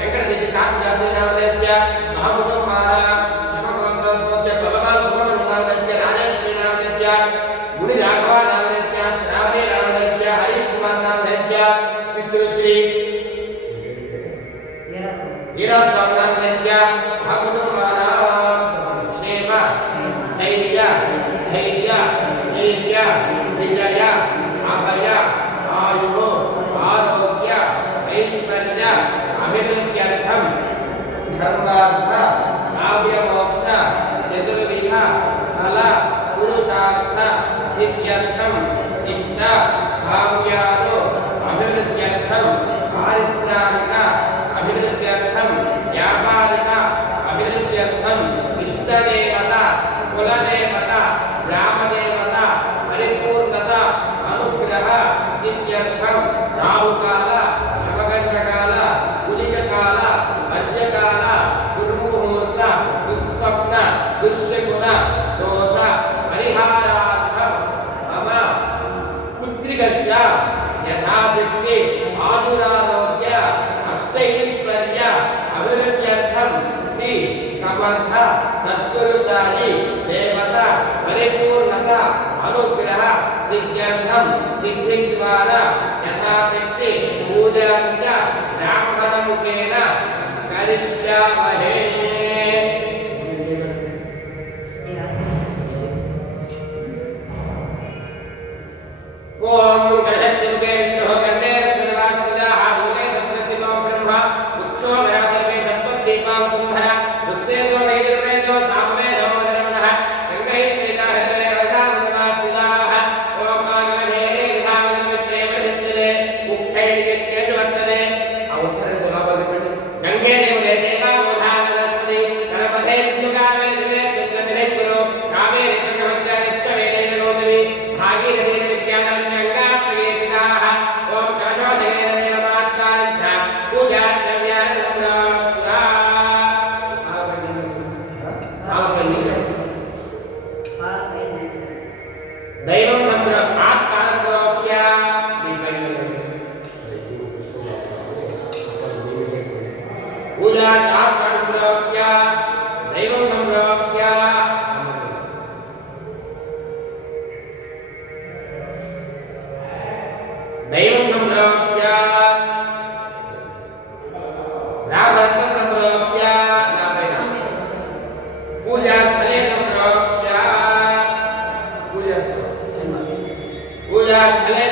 वेंकटदेवी नामदेस्य सहकुटुंबानां शमगोत्रस्य प्रबलाल धर्मार्थ काव्य मोक्ष चतुर्विध फल पुरुषार्थ सिद्ध्यर्थम इष्ट काम्यानो अभिवृद्ध्यर्थम पारिश्रामिक अभिवृद्ध्यर्थम व्यापारिक अभिवृद्ध्यर्थम इष्टदेवता कुलदेवता ग्रामदेवता परिपूर्णता अनुग्रह सिद्ध्यर्थम राहुकाल नवगंडकाल कुलिककाल वर्ज्यकाल दुर्मुहूर्त दुस्वप्न दुष्यगुण दोष परिहारार्थम मम पुत्रिकस्य यथाशक्ति आयुरारोग्य अष्टैश्वर्य अभिवृद्ध्यर्थम श्री समर्थ सद्गुरु साई देवता परिपूर्णता अनुग्रह सिद्ध्यर्थम सिद्धि द्वारा यथाशक्ति पूजनं च ब्राह्मण मुखेन करिष्यामहे। ओम गणस्य मुखे विष्णुः कंठे रत्नवासुदाः मूले तत्रस्थितो ब्रह्म उच्चो गणः सर्वे सत्त्वदीपां सुंदर ऋग्वेदो यजुर्वेदो सामवेदो वदनमनः गङ्गैः स्वेता हरिते रसामदवासुदाः ओम मागधे विधामदमित्रे प्रहिच्यते मुक्तैर्यज्ञेषु वर्तते अवधरतु लाभगपट्टु गङ्गे देवले देवावधानरस्पति नरपथे सिन्धुकामे दिवे दुर्गतिरे गुरु कावेरी तुङ्गभद्रादिष्टवेणे नरोदरी भागीरथी दैवं संभ्र आत्मानं प्रोक्ष्य पूजा आत्मानं प्रोक्ष्य दैवं संप्रोक्ष्य दैवं संप्रोक्ष्य रामरत्नं संप्रोक्ष्य पूजा स्थले संप्रोक्ष्य पूजा स्थले